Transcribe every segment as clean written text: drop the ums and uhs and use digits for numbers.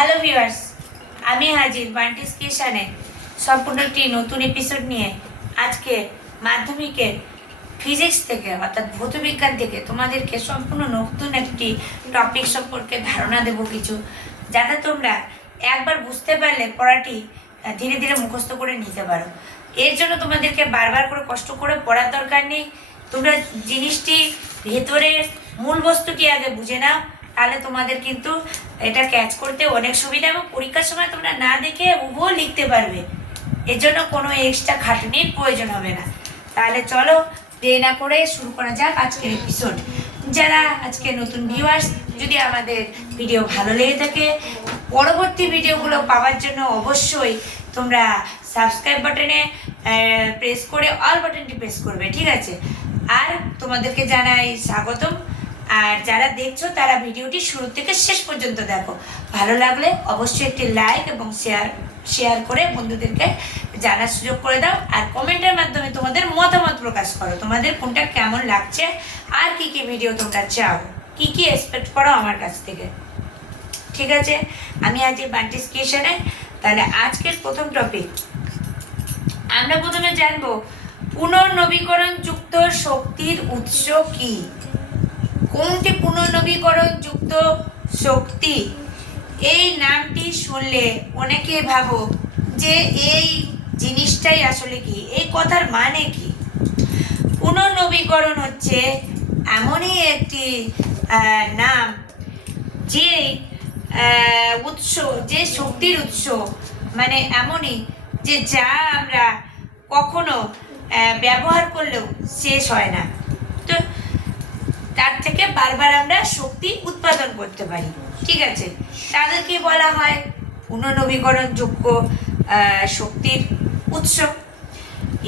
Hello viewers, আমি হাজির বান্টিস কিচেনে সম্পূর্ণ একটি নতুন এপিসোড নিয়ে। আজকে মাধ্যমিকের ফিজিক্স থেকে অর্থাৎ ভৌতবিজ্ঞান থেকে তোমাদেরকে সম্পূর্ণ নতুন একটি টপিক সম্পর্কে ধারণা দেব কিছু, যাতে তোমরা একবার বুঝতে পারলে পড়াটি ধীরে ধীরে মুখস্থ করে নিতে পারো। এর জন্য তোমাদেরকে বারবার করে কষ্ট করে পড়ার দরকার নেই। তোমরা জিনিসটি ভেতরের মূল বস্তুটি আগে বুঝে নাও, তাহলে তোমাদের কিন্তু এটা ক্যাচ করতে অনেক সুবিধা এবং পরীক্ষার সময় তোমরা না দেখে হুবহু লিখতে পারবে। এর জন্য কোনো এক্সট্রা খাটনির প্রয়োজন হবে না। তাহলে চলো দেরি না করে শুরু করা যাক আজকের এপিসোড। যারা আজকে নতুন ভিউয়ার্স, যদি আমাদের ভিডিও ভালো লেগে থাকে, পরবর্তী ভিডিওগুলো পাওয়ার জন্য অবশ্যই তোমরা সাবস্ক্রাইব বাটনে প্রেস করে অল বাটনটি প্রেস করবে, ঠিক আছে? আর তোমাদেরকে জানাই স্বাগতম। আর যারা দেখছো তারা ভিডিওটি শুরু থেকে শেষ পর্যন্ত দেখো। ভালো লাগলে অবশ্যই একটি লাইক এবং শেয়ার করে বন্ধুদেরকে জানার সুযোগ করে দাও। আর কমেন্টের মাধ্যমে তোমাদের মতামত প্রকাশ করো, তোমাদের কোনটা কেমন লাগছে, আর কি কি ভিডিও তোমরা চাও, কি কি এক্সপেক্ট করো আমার কাছ থেকে, ঠিক আছে? আমি আজ বান্টিস কিচেনে। তাহলে আজকের প্রথম টপিক আমরা প্রথমে জানবো পুনর্নবীকরণ যুক্ত শক্তির উৎস কি। কোনটি পুনর্নবীকরণ যুক্ত শক্তি? এই নামটি শুনলে অনেকে ভাবো যে এই জিনিসটাই আসলে কি, এই কথার মানে কি? পুনর্নবীকরণ হচ্ছে এমনই একটি নাম যে উৎস, যে শক্তির উৎস, মানে এমনই যে যা আমরা কখনো ব্যবহার করলেও শেষ হয় না, তো তার থেকে বারবার আমরা শক্তি উৎপাদন করতে পারি, ঠিক আছে? তাদেরকে বলা হয় পুনর্নবীকরণযোগ্য শক্তির উৎস।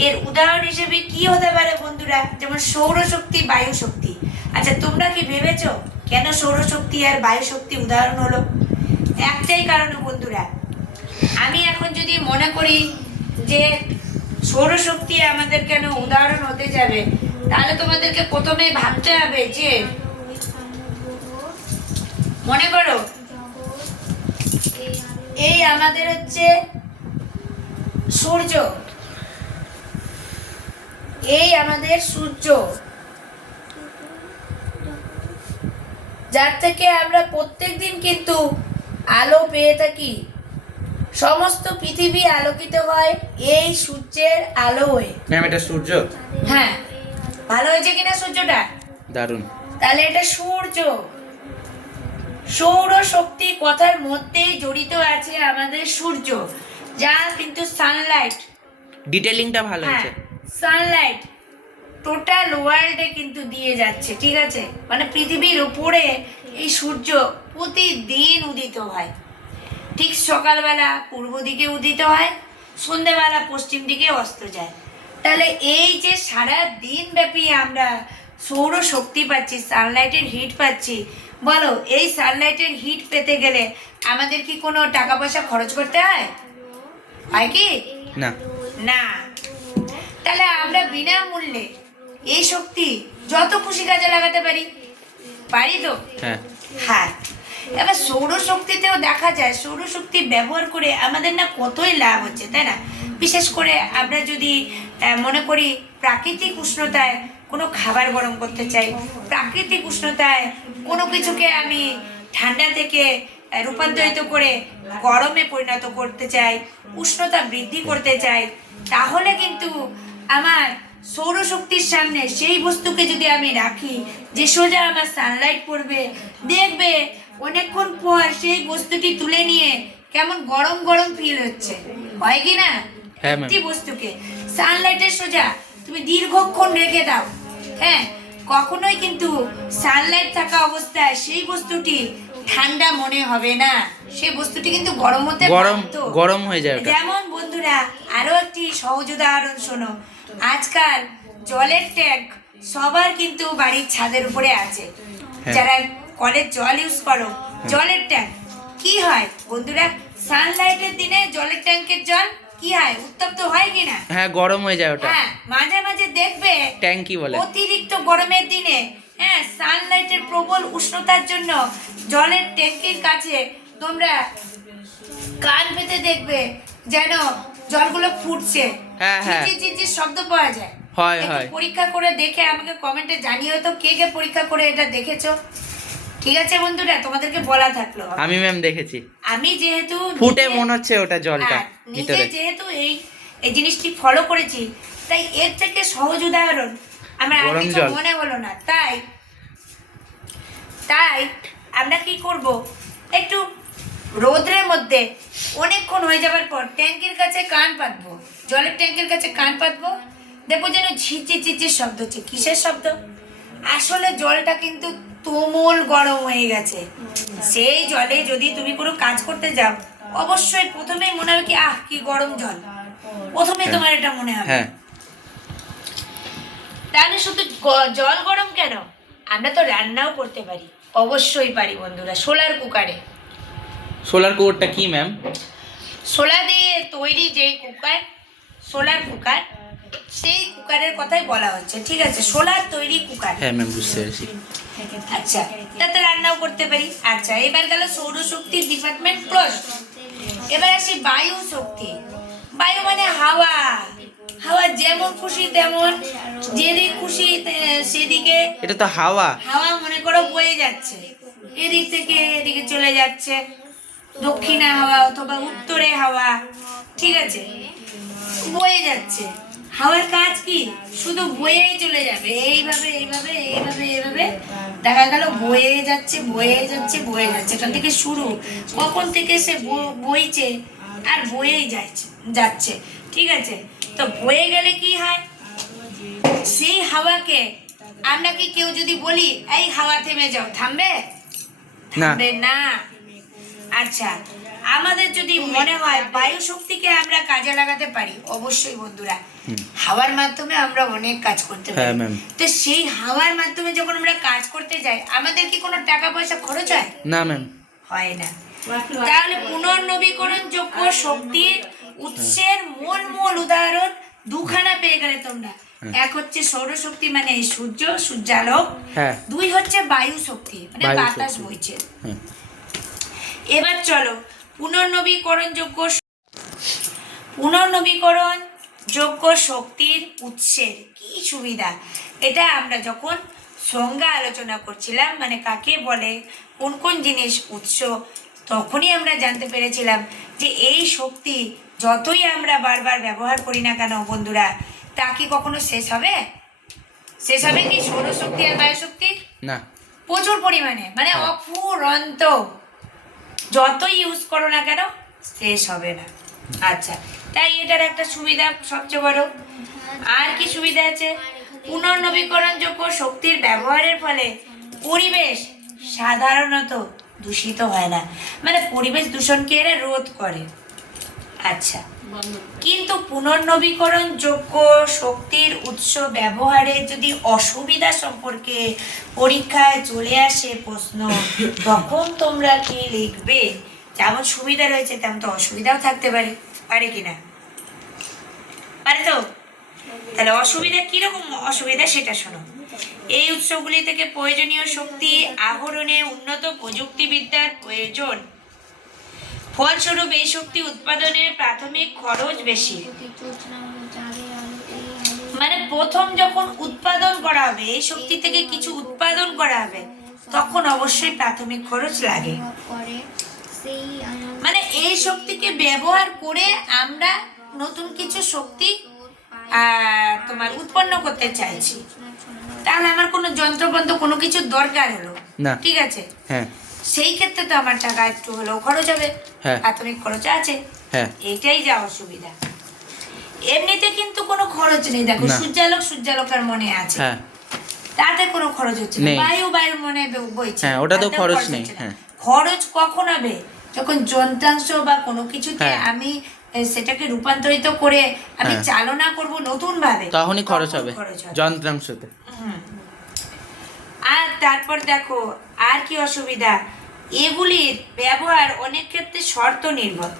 এর উদাহরণ হিসেবে কি হতে পারে বন্ধুরা? যেমন সৌরশক্তি, বায়ু শক্তি। আচ্ছা, তোমরা কি ভেবেছো কেন সৌরশক্তি আর বায়ু শক্তি উদাহরণ হলো? একটাই কারণে বন্ধুরা, আমি এখন যদি মনে করি যে সৌরশক্তি আমাদের কেন উদাহরণ হতে যাবে, তাহলে তোমাদেরকে প্রথমে ভাবতে হবে যে মনে করো এই আমাদের হচ্ছে সূর্য, এই আমাদের সূর্য, যার থেকে আমরা প্রত্যেকদিন কিন্তু আলো পেয়ে থাকি। সমস্ত পৃথিবী আলোকিত হয় এই সূর্যের আলোয়। ম্যাম, এটা সূর্য? হ্যাঁ, ভালো হয়েছে কিনা সূর্যটা? দারুণ। তাহলে এটা সূর্য। সৌর শক্তি কথার মধ্যেই জড়িত আছে আমাদের সূর্য, যা কিন্তু সানলাইট, ডিটেইলিংটা ভালো হয়েছে। সানলাইট টোটাল ওয়ার্ল্ডে কিন্তু দিয়ে যাচ্ছে, ঠিক আছে? মানে পৃথিবীর উপরে এই সূর্য প্রতিদিন উদিত হয়। ঠিক সকালবেলা পূর্ব দিকে উদিত হয়, সন্ধ্যেবেলা পশ্চিম দিকে অস্ত যায়। তাহলে এই যে সারা দিন ব্যাপী আমরা সৌর শক্তি পাচ্ছি, সানলাইটের হিট পাচ্ছি, বলো এই সানলাইটের হিট পেতে গেলে আমাদের কি কোনো টাকা পয়সা খরচ করতে হয়? হয় কি না? না। তাহলে আমরা বিনামূল্যে এই শক্তি যত খুশি কাজে লাগাতে পারি, পারি তো? হ্যাঁ। হ্যাঁ। এবার সৌরশক্তিতেও দেখা যায় সৌরশক্তি ব্যবহার করে আমাদের না কতই লাভ হচ্ছে, তাই না? বিশেষ করে আমরা যদি মনে করি প্রাকৃতিক উষ্ণতায় কোনো খাবার গরম করতে চাই, প্রাকৃতিক উষ্ণতায় কোনো কিছুকে আমি ঠান্ডা থেকে রূপান্তরিত করে গরমে পরিণত করতে চাই, উষ্ণতা বৃদ্ধি করতে চাই, তাহলে কিন্তু আমার সৌরশক্তির সামনে সেই বস্তুকে যদি আমি রাখি, যে সোজা আমার সানলাইট পড়বে, দেখবে অনেকক্ষণ পর সেই বস্তুটি তুলে নিয়ে কেমন গরম গরম ফিল হচ্ছে, হয় কি না? হ্যাঁ ম্যাম। একটি বস্তুকে সানলাইটের সোজা তুমি দীর্ঘক্ষণ রেখে দাও, হ্যাঁ, কখনোই কিন্তু সানলাইট থাকা অবস্থায় সেই বস্তুটি ঠান্ডা মনে হবে না, সেই বস্তুটি কিন্তু গরম হতে গরম হয়ে যায়। যেমন বন্ধুরা আরো একটি সহজ উদাহরণ শোনো। আজকাল জলের ট্যাঙ্ক সবার কিন্তু বাড়ির ছাদের উপরে আছে। যারা কলের জল ইউজ করো, জলের ট্যাঙ্ক কি হয় বন্ধুরা? সানলাইটের দিনে জলের ট্যাঙ্কের জল কি হয়? উত্তপ্ত হয় কিনা? হ্যাঁ, গরম হয়ে যায় ওটা। হ্যাঁ, মাঝে মাঝে দেখবে ট্যাঙ্কি বলে। অতিরিক্ত গরমের দিনে, হ্যাঁ, সানলাইটের প্রবল উষ্ণতার জন্য জলের ট্যাঙ্কির কাছে তোমরা কান পেতে দেখবে যেন জলগুলো ফুটছে, হ্যাঁ, হ্যাঁ। ঝিরঝির শব্দ পাওয়া যায়। হয়, একটু হয়। পরীক্ষা করে দেখে আমাকে কমেন্টে জানিও তো কে কে পরীক্ষা করে এটা দেখেছো। ঠিক আছে বন্ধুরা, তোমাদেরকে বলা থাকলো। আমি ম্যাম দেখেছি, আমি যেহেতু ফুটে নিজে- মনে হচ্ছে ওটা জলটা হ্যাঁ, নিজে ভিতরে। যেহেতু এই এই জিনিসটি ফলো করেছি, তাই এর থেকে সহজ উদাহরণ আমার আর গরম কিছু জল। মনে হলো না। তাই তাই আমরা কি করব, একটু রোদ্রের মধ্যে অনেকক্ষণ হয়ে যাবার পর ট্যাঙ্কির কাছে কান পাতবো, জলের ট্যাঙ্কির কাছে কান পাতবো, দেখবো যেন ঝিরঝির ঝিরঝির শব্দ হচ্ছে। কিসের শব্দ? আসলে জলটা কিন্তু তুমুল গরম হয়ে গেছে। সেই জলে যদি তুমি কোনো কাজ করতে যাও, অবশ্যই প্রথমেই মনে হবে কি, আহ কি গরম জল, প্রথমে হ্যাঁ। তোমার এটা মনে হবে। হ্যাঁ, তাহলে শুধু জল গরম কেন, আমরা তো রান্নাও করতে পারি, অবশ্যই পারি বন্ধুরা, সোলার কুকারে। সোলার কুকারটা কি ম্যাম? সোলা দিয়ে তৈরি যে কুকার, সোলার কুকার, সেই কুকারের কথাই বলা হচ্ছে। ঠিক আছে, সোলার তৈরি কুকার। হ্যাঁ ম্যাম, বুঝতে পেরেছি। আচ্ছা, তাতে রান্নাও করতে পারি। আচ্ছা, এবার গেল সৌরশক্তির ডিপার্টমেন্ট ক্লোজ। এবার আসি বায়ু শক্তি। বায়ু মানে হাওয়া। হাওয়া যেমন খুশি তেমন, যেদিক খুশি সেদিকে এটা তো হাওয়া। হাওয়া মনে করো বয়ে যাচ্ছে, এদিক থেকে এদিকে চলে যাচ্ছে, দক্ষিণে হাওয়া অথবা উত্তরে হাওয়া। ঠিক আছে, বয়ে যাচ্ছে। হাওয়ার কাজ কি? শুধু বয়েই চলে যাবে, এইভাবে এইভাবে এইভাবে এইভাবে দেখা গেল বয়ে যাচ্ছে বয়ে যাচ্ছে বয়ে যাচ্ছে। এখান থেকে শুরু, কখন থেকে সে বইছে আর বয়েই যাচ্ছে। ঠিক আছে, তো বয়ে গেলে কি হয়, সেই হাওয়াকে আমরা কি কেউ যদি বলি এই হাওয়া থেমে যাও, থামবে? না। থামবে না। আচ্ছা, আমাদের যদি মনে হয় বায়ু শক্তিকে আমরা কাজে লাগাতে পারি, অবশ্যই বন্ধুরা, হাওয়ার মাধ্যমে আমরা অনেক কাজ করতে হ্যাঁ পারি। ম্যাম। তো সেই হাওয়ার মাধ্যমে যখন আমরা কাজ করতে যাই, আমাদের কি কোনো টাকা পয়সা খরচ হয়? না ম্যাম। হয় না। তাহলে পুনর্নবীকরণযোগ্য শক্তির উৎসের মূল উদাহরণ দুখানা পেয়ে গেলে তোমরা। এক হচ্ছে সৌরশক্তি মানে এই সূর্য, সূর্যালোক। হ্যাঁ। দুই হচ্ছে বায়ু শক্তি মানে বায়ু বাতাস শক্তি। বইছে। হ্যাঁ। এবার চলো পুনর্নবীকরণযোগ্য শক্তির উৎসের কি সুবিধা, এটা আমরা যখন সংজ্ঞা আলোচনা করছিলাম, মানে কাকে বলে, কোন কোন জিনিস উৎস, তখনই আমরা জানতে পেরেছিলাম যে এই শক্তি যতই আমরা বারবার ব্যবহার করি না কেন বন্ধুরা, তা কি কখনো শেষ হবে? শেষ হবে কি সৌরশক্তি আর বায়ু শক্তির? না। প্রচুর পরিমাণে, মানে অফুরন্ত, যতই ইউজ করো না কেন শেষ হবে না। আচ্ছা, তাই এটার একটা সুবিধা সবচেয়ে বড়। আর কি সুবিধা আছে? পুনর্নবীকরণযোগ্য শক্তির ব্যবহারের ফলে পরিবেশ সাধারণত দূষিত হয় না, মানে পরিবেশ দূষণকে এরা রোধ করে। আচ্ছা, কিন্তু পুনর্নবীকরণযোগ্য শক্তির উৎস ব্যবহারে যদি অসুবিধা সম্পর্কে পরীক্ষায় চলে আসে প্রশ্ন, তখন তোমরা কি লিখবে? যেমন সুবিধা রয়েছে তেমন তো অসুবিধাও থাকতে পারে কিনা? পারে তো? তাহলে অসুবিধা কিরকম অসুবিধা সেটা শোনো। এই উৎসগুলি থেকে প্রয়োজনীয় শক্তি আহরণে উন্নত প্রযুক্তিবিদ্যার প্রয়োজন। ফলস্বরূপ এই শক্তি উৎপাদনের প্রাথমিক খরচ বেশি। মানে প্রথম যখন উৎপাদন করা হবে, এই শক্তি থেকে কিছু উৎপাদন করা হবে, তখন অবশ্যই প্রাথমিক খরচ লাগে। মানে এই শক্তিকে ব্যবহার করে আমরা নতুন কিছু শক্তি তোমার উৎপন্ন করতে চাইছি, তাহলে আমার কোনো যন্ত্রবন্ধ কোনো কিছু দরকার হলো না। ঠিক আছে, হ্যাঁ। সেই ক্ষেত্রে তো আমার টাকা একটু হলেও খরচ হবে, হ্যাঁ। প্রাথমিক খরচ আছে। হ্যাঁ। এইটাই যা অসুবিধা। এমনিতে কিন্তু কোনো খরচ নেই। দেখো না। সূর্যালোকের মনে আছে, হ্যাঁ। তাতে কোনো খরচ হচ্ছে না। নেই। বায়ুর মনে বইছে, হ্যাঁ, ওটা তো তাতেও খরচ হচ্ছে নেই। না। হ্যাঁ। খরচ কখন হবে? যখন যন্ত্রাংশ বা কোনো কিছুতে হ্যাঁ। আমি সেটাকে রূপান্তরিত করে আমি হ্যাঁ। চালনা করব নতুন ভাবে, তখনই খরচ হবে খরচ হবে। যন্ত্রাংশতে। আর তারপর দেখো আর কি অসুবিধা, এগুলির ব্যবহার অনেক ক্ষেত্রে শর্ত নির্ভর।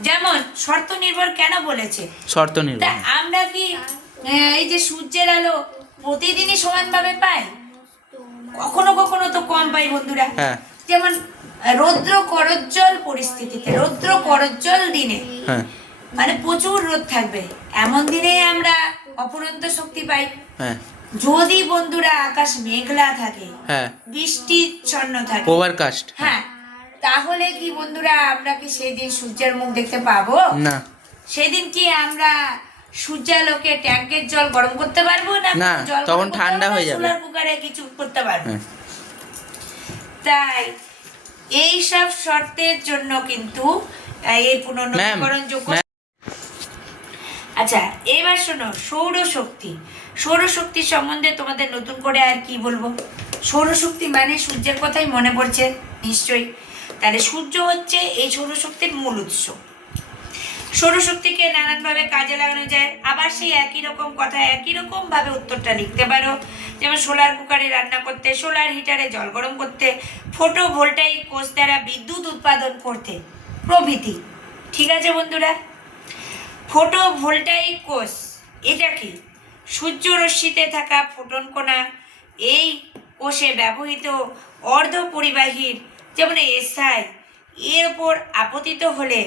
যেমন শর্ত নির্ভর কেন বলেছে? শর্ত তা নির্ভর। আমরা কি এই যে সূর্যের আলো প্রতিদিনই সমানভাবে পাই? কখনো কখনো তো কম পাই বন্ধুরা। হ্যাঁ। যেমন রৌদ্র করজ্জ্বল পরিস্থিতিতে, রৌদ্র করজ্জ্বল দিনে, হ্যাঁ মানে প্রচুর রোদ থাকবে, এমন দিনে আমরা অফুরন্ত শক্তি পাই। হ্যাঁ যদি বন্ধুরা আকাশ মেঘলা থাকে, হ্যাঁ বৃষ্টিচ্ছন্ন থাকে, ওভারকাস্ট হ্যাঁ, তাহলে কি বন্ধুরা আমরা কি সেদিন সূর্যের মুখ দেখতে পাবো? না সেদিন কি আমরা সূর্যালোকে ট্যাঙ্কের জল গরম করতে পারবো? না না, জল গরম তখন করতে ঠান্ডা পারবো না, হয়ে যাবে। সোলার কুকারে কিছু করতে পারবো। হ্যাঁ। তাই এই সব শর্তের জন্য কিন্তু এই পুনর্নবীকরণ যোগ্য। আচ্ছা, এবার শোনো সৌরশক্তি। সৌরশক্তি সম্বন্ধে তোমাদের নতুন করে আর কি বলবো? সৌরশক্তি মানে সূর্যের কথাই মনে পড়ছে নিশ্চয়ই। তাহলে সূর্য হচ্ছে এই সৌরশক্তির মূল উৎস। সৌরশক্তিকে নানানভাবে কাজে লাগানো যায়। আবার সেই একই রকম কথা একই রকম ভাবে উত্তরটা লিখতে পারো। যেমন সোলার কুকারে রান্না করতে, সোলার হিটারে জল গরম করতে, ফটো ভোল্টাইক কোষ দ্বারা বিদ্যুৎ উৎপাদন করতে প্রভৃতি। ঠিক আছে বন্ধুরা? ফটো ভোল্টাইক কোষ এটা কি? সূর্য রশ্মিতে থাকা ফোটন কণা। এই কোষে ব্যবহৃত অর্ধ পরিবাহীর যেমন এসআই এর ওপর আপতিত হলে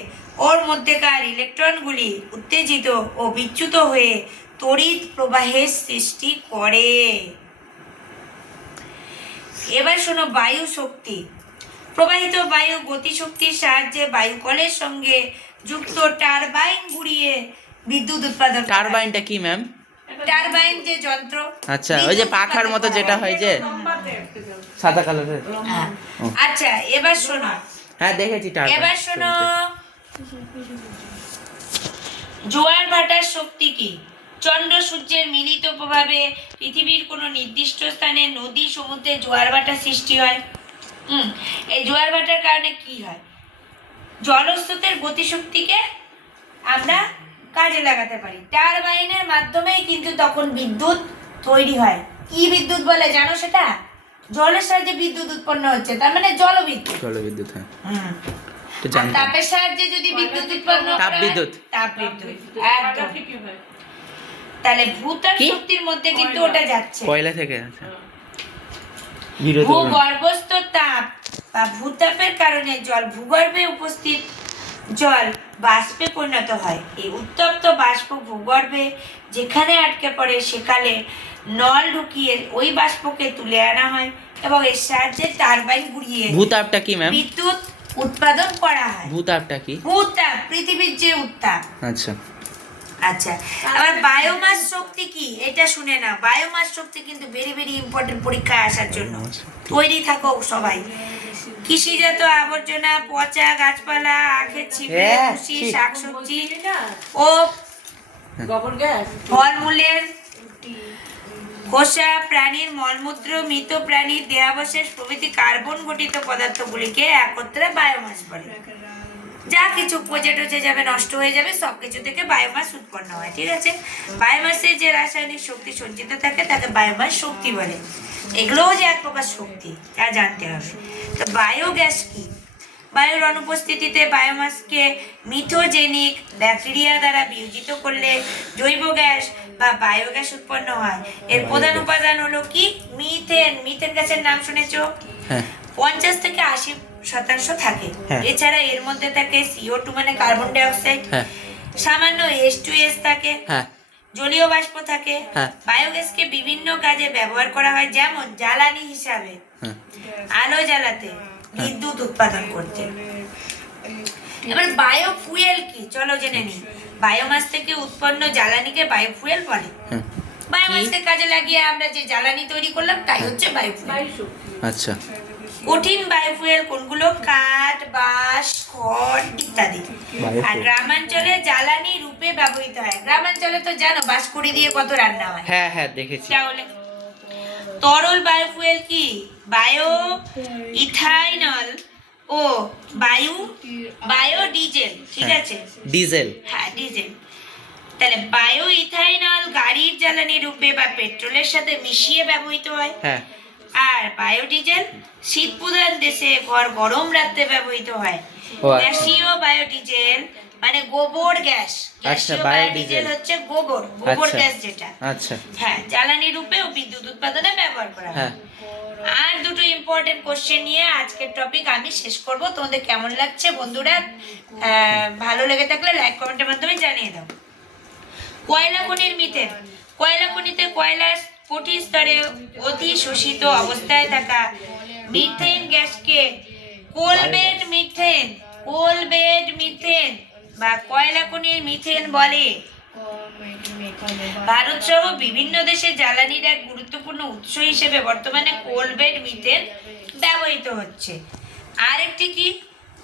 ওর মধ্যেকার ইলেকট্রনগুলি উত্তেজিত ও বিচ্যুত হয়ে তড়িৎ প্রবাহের সৃষ্টি করে। এবার শোনো বায়ু শক্তি। প্রবাহিত বায়ু গতিশক্তির সাহায্যে বায়ুকলের সঙ্গে যুক্ত টারবাইন ঘুরিয়ে বিদ্যুৎ উৎপাদন করা হয়। টারবাইনটা কি ম্যাম? টারবাইন যে যন্ত্র, আচ্ছা, ওই যে বিদ্যুৎ পাখার উৎপাদন মতো করা যেটা হয় যে সাদা কালারের। হ্যাঁ। আচ্ছা, এবার শোনো, হ্যাঁ দেখেছি টারবাইন। এবার শোনো জোয়ার ভাটার শক্তি কি? চন্দ্র সূর্যের মিলিত প্রভাবে পৃথিবীর কোনো নির্দিষ্ট স্থানে নদী সমুদ্রে জোয়ার ভাটা সৃষ্টি হয়। এই জোয়ার ভাটার কারণে কি হয়? জলস্রোতের গতিশক্তিকে আমরা কাজে লাগাতে পারি। টারবাইনের মাধ্যমেই কিন্তু তখন বিদ্যুৎ তৈরি হয়। কি বিদ্যুৎ বলে জানো সেটা? জলের সাহায্যে বিদ্যুৎ উৎপন্ন হচ্ছে, তার মানে জলবিদ্যুৎ। জলবিদ্যুৎ, হ্যাঁ তো আর জানতাম। তাপের সাহায্যে যদি বিদ্যুৎ উৎপন্ন করা হয়, তাপবিদ্যুৎ। তাপবিদ্যুৎ, একদম। তাহলে ভূতাপ কি? শক্তির মধ্যে কিন্তু ওটা যাচ্ছে। কয়লা থেকে আছে। বিরোধী না। ভূগর্ভস্থ তাপ বা ভূতাপের কারণে জল ভূগর্ভে উপস্থিত জল বাষ্পে পরিণত হয়। এই উত্তপ্ত বাষ্প ভূগর্ভে যেখানে আটকে পড়ে সেখানে নল ঢুকিয়ে ওই বাষ্পকে তুলে আনা হয় এবং এর সাহায্যে টারবাইন ঘুরিয়ে ভূতাপটা কি ম্যাম? বিদ্যুৎ উৎপাদন করা হয়। ভূতাপটা কি? ভূতাপ পৃথিবীর যে উত্তাপ। আচ্ছা আচ্ছা, আবার বায়োমাস শক্তি কি? এটা শুনে না। বায়োমাস শক্তি কিন্তু ভেরি ভেরি ইম্পর্টেন্ট পরীক্ষায় আসার জন্য। তৈরি থাকো সবাই। কৃষিজাত আবর্জনা, পচা গাছপালা, আখের ছিপে, হ্যাঁ, ভুসি, ঠিক। শাকসবজি ও ফলমূলের খোসা, প্রাণীর মলমূত্র, মৃত প্রাণীর দেহাবশেষ প্রভৃতি কার্বন গঠিত পদার্থগুলিকে একত্রে বায়োমাস বলে। যা কিছু পচে টচে যাবে, নষ্ট হয়ে যাবে, সবকিছু থেকে বায়োমাস উৎপন্ন হয়। ঠিক আছে? বায়োমাসে যে রাসায়নিক শক্তি সঞ্চিত থাকে তাকে বায়োমাস শক্তি বলে। এগুলোও যে এক প্রকার শক্তি তা জানতে হবে। তো বায়োগ্যাস কি? বায়ুর অনুপস্থিতিতে বায়োমাসকে মিথোজেনিক ব্যাকটেরিয়া দ্বারা বিয়োজিত করলে জৈব গ্যাস বা বায়োগ্যাস উৎপন্ন হয়। এর প্রধান উপাদান হলো কি? মিথেন। মিথেন গ্যাসের নাম শুনেছো? হ্যাঁ 50 থেকে 80% থাকে। হ্যাঁ। এছাড়া এর মধ্যে থাকে CO2 মানে কার্বন ডাই অক্সাইড, হ্যাঁ সামান্য H2S থাকে, হ্যাঁ জলীয় বাষ্প থাকে। হ্যাঁ। বায়োগ্যাসকে বিভিন্ন কাজে ব্যবহার করা হয়, যেমন জ্বালানি হিসাবে, হ্যাঁ আলো জ্বালাতে, বিদ্যুৎ উৎপাদন করতে। এবার বায়োফুয়েল কি? চলো জেনে নিই। বায়োমাস থেকে উৎপন্ন জ্বালানিকে বায়োফুয়েল বলে। হ্যাঁ। বায়োমাসকে কাজে লাগিয়ে আমরা যে জ্বালানি তৈরি করলাম তাই হচ্ছে বায়োফুয়েল। আচ্ছা কঠিন বায়োফুয়েল কোনগুলো? কাঠ, বাঁশ, খড় ইত্যাদি। আর গ্রামাঞ্চলে জ্বালানি রূপে ব্যবহৃত হয়। গ্রামাঞ্চলে তো জানো বাঁশকুড়ি দিয়ে কত রান্না হয়। হ্যাঁ হ্যাঁ দেখেছি। তাহলে তরল বায়োফুয়েল কি? বায়ো ইথানল ও বায়োডিজেল। ঠিক হ্যাঁ। আছে? ডিজেল। হ্যাঁ, ডিজেল। তাহলে বায়ো ইথানল গাড়ির জ্বালানি রূপে বা পেট্রোলের সাথে মিশিয়ে ব্যবহৃত হয়। হ্যাঁ আর বায়োডিজেল শীত প্রধান দেশে ঘর গরম রাখতে ব্যবহৃত হয়। ও আচ্ছা। গ্যাসীয় বায়োডিজেল মানে গোবর গ্যাস। গ্যাসীয় বায়োডিজেল হচ্ছে গোবর আচ্ছা। গ্যাস যেটা আচ্ছা হ্যাঁ জ্বালানি রূপে ও বিদ্যুৎ উৎপাদনে ব্যবহার করা হয়। হ্যাঁ আর দুটো ইম্পর্টেন্ট কোশ্চেন নিয়ে আজকের টপিক আমি শেষ করব। তোমাদের কেমন লাগছে বন্ধুরা? ভালো লেগে থাকলে লাইক কমেন্টের মাধ্যমে জানিয়ে দাও। কয়লা খনির মিথেন। কয়লা খনিতে কয়লার কঠিন স্তরে অতি শোষিত অবস্থায় থাকা মিথেন গ্যাসকে কোলবেড মিথেন বা কয়লা খনির মিথেন বলে। ভারত সহ বিভিন্ন দেশে জ্বালানির এক গুরুত্বপূর্ণ উৎস হিসেবে বর্তমানে কোলবেড মিথেন ব্যবহৃত হচ্ছে। আরেকটি কি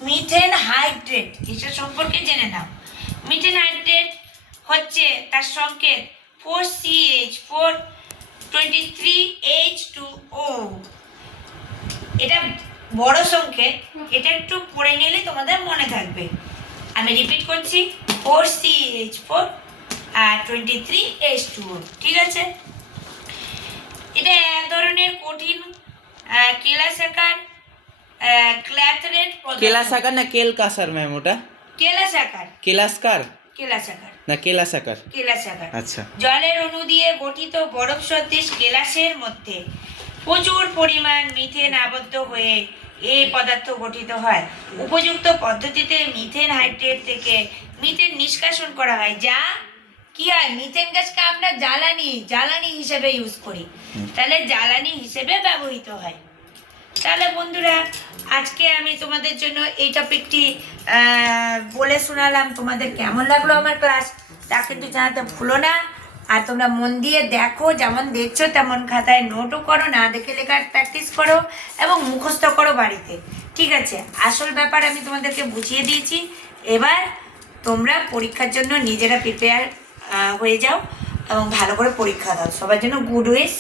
মিথেন হাইড্রেট, এটা সম্পর্কে জেনে নাও। মিথেন হাইড্রেট হচ্ছে তার সংকেত 4CH423H2O। এটা বড় সংকেত, এটা একটু পড়ে নিলে তোমাদের মনে থাকবে। আমি রিপিট করছি 4CH4 আর 23H2O, ঠিক আছে? এটা এক ধরনের কঠিন কেলাসাকার ক্ল্যাথরেট কেলাসাকার না কেলকাসার ম্যাম ওটা? কেলাসাকার কেলাসকার না কেলাসাকার? কেলাসাকার আচ্ছা জলের অণু দিয়ে গঠিত বরফ সদৃশ কেলাসের মধ্যে প্রচুর পরিমাণ মিথেন আবদ্ধ হয়ে এই পদার্থ গঠিত হয়। উপযুক্ত পদ্ধতিতে মিথেন হাইড্রেট থেকে মিথেন নিষ্কাশন করা হয়, যা কি হয় মিথেন গ্যাসকে আমরা জ্বালানি হিসেবে ইউজ করি, তাহলে জ্বালানি হিসেবে ব্যবহৃত হয়। তাহলে বন্ধুরা আজকে আমি তোমাদের জন্য এই টপিকটি বলে শোনালাম। তোমাদের কেমন লাগলো আমার ক্লাস তা কিন্তু জানাতে ভুলো না। আর তোমরা মন দিয়ে দেখো, যেমন দেখছো তেমন খাতায় নোটও করো, না দেখে লেখার প্র্যাকটিস করো এবং মুখস্থ করো বাড়িতে, ঠিক আছে? আসল ব্যাপার আমি তোমাদেরকে বুঝিয়ে দিয়েছি। এবার তোমরা পরীক্ষার জন্য নিজেরা প্রিপেয়ার হয়ে যাও এবং ভালো করে পরীক্ষা দাও। সবার জন্য গুড উইশ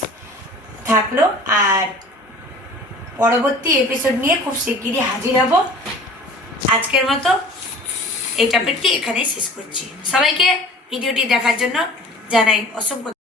থাকলো। আর পরবর্তী এপিসোড নিয়ে খুব শিগগিরই হাজির হব। আজকের মতো এই টপিকটি এখানেই শেষ করছি। সবাইকে ভিডিওটি দেখার জন্য জানাই অসংখ্য